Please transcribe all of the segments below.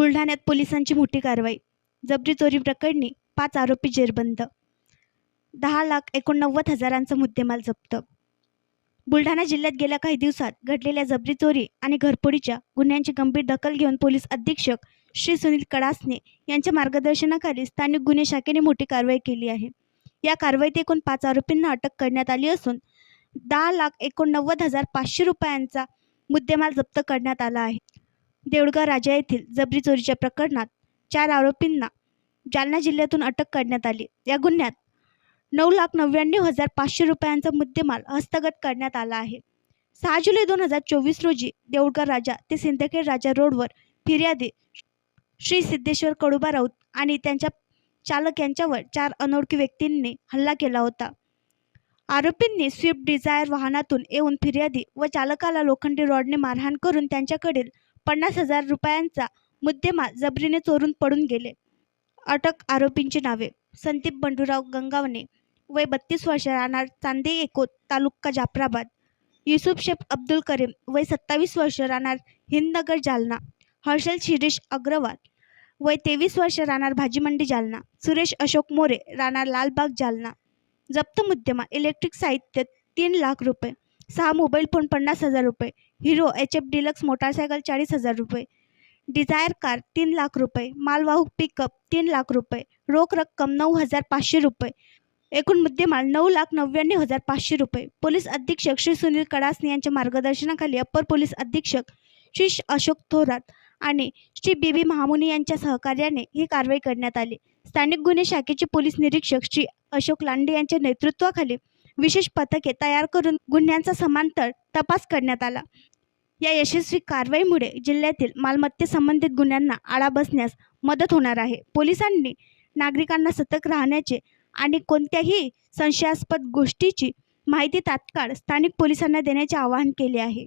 बुलढाण्यात पोलिसांची मोठी कारवाई. जबरी चोरी प्रकरणी 5 आरोपी जेरबंद. 10,89,000चा मुद्देमाल जप्त. बुलढाणा जिल्ह्यात गेल्या काही दिवसात घडलेल्या जबरी चोरी आणि घरफोडीच्या गुन्ह्यांची गंभीर दखल घेऊन पोलीस अधीक्षक श्री सुनील कडासने यांच्या मार्गदर्शनाखाली स्थानिक गुन्हे शाखेने मोठी कारवाई केली आहे. या कारवाईत एकूण 5 आरोपींना अटक करण्यात आली असून 10,89,500 रुपयांचा मुद्देमाल जप्त करण्यात आला आहे. देऊळगाव राजा येथील जबरी चोरीच्या प्रकरणात 4 आरोपींना जालना जिल्ह्यातून अटक करण्यात आली. या गुन्ह्यात 9,99,500 रुपयांचा मुद्देमाल हस्तगत करण्यात आला आहे. 6 जुलै 2024 रोजी देऊळगाव राजा ते सिंदखेड राजा रोडवर फिर्यादी श्री सिद्धेश्वर कडुबा राऊत आणि त्यांच्या चालक यांच्यावर 4 अनोळखी व्यक्तींनी हल्ला केला होता. आरोपींनी स्विफ्ट डिझायर वाहनातून येऊन फिर्यादी व चालकाला लोखंडी रॉडने मारहाण करून त्यांच्याकडील 50,000 रुपयांचा मुद्देमाल जबरीने चोरून पळून गेले. अटक आरोपींची नावे: संदीप बंडूराव गंगावणे, वय 32 वर्ष, राहणार चांदे एकोत, तालुका जाफराबाद. युसुफ शेख अब्दुल करीम, वय 27 वर्ष, राहणार हिंदनगर, जालना. हर्षल शिरीष अग्रवाल, वय 23 वर्ष, राहणार भाजीमंडी, जालना. सुरेश अशोक मोरे, राहणार लालबाग, जालना. जप्त मुद्देमाल: इलेक्ट्रिक साहित्य 3 लाख रुपये, 6 मोबाईल फोन 50,000 रुपये, हिरो HF डिलक्स मोटारसायकल 40,000 रुपये, डिझायर कार 3 लाख रुपये, मालवाहू पिकअप 3 लाख रुपये, रोख रक्कम 9,500 रुपये. एकूण मुद्देमाल 9,99,500 रुपये. पोलीस अधीक्षक श्री सुनील कडासने यांच्या मार्गदर्शनाखाली अप्पर पोलीस अधीक्षक श्री अशोक थोरात आणि श्री BB महामुनी यांच्या सहकार्याने ही कारवाई करण्यात आली. स्थानिक गुन्हे शाखेचे पोलीस निरीक्षक श्री अशोक लांडे यांच्या नेतृत्वाखाली विशेष पथके तयार करून गुन्ह्यांचा समांतर तपास करण्यात आला. या यशस्वी कारवाईमुळे जिल्ह्यातील मालमत्तेसंबंधित गुन्ह्यांना आळा बसण्यास मदत होणार आहे. पोलिसांनी नागरिकांना सतर्क राहण्याचे आणि कोणत्याही संशयास्पद गोष्टीची माहिती तात्काळ स्थानिक पोलिसांना देण्याचे आवाहन केले आहे.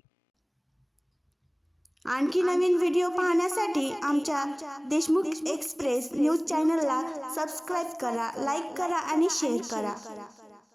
आणखी नवीन व्हिडिओ पाहण्यासाठी आमच्या देशमुख एक्सप्रेस न्यूज चॅनलला सबस्क्राईब करा, लाईक करा आणि शेअर करा.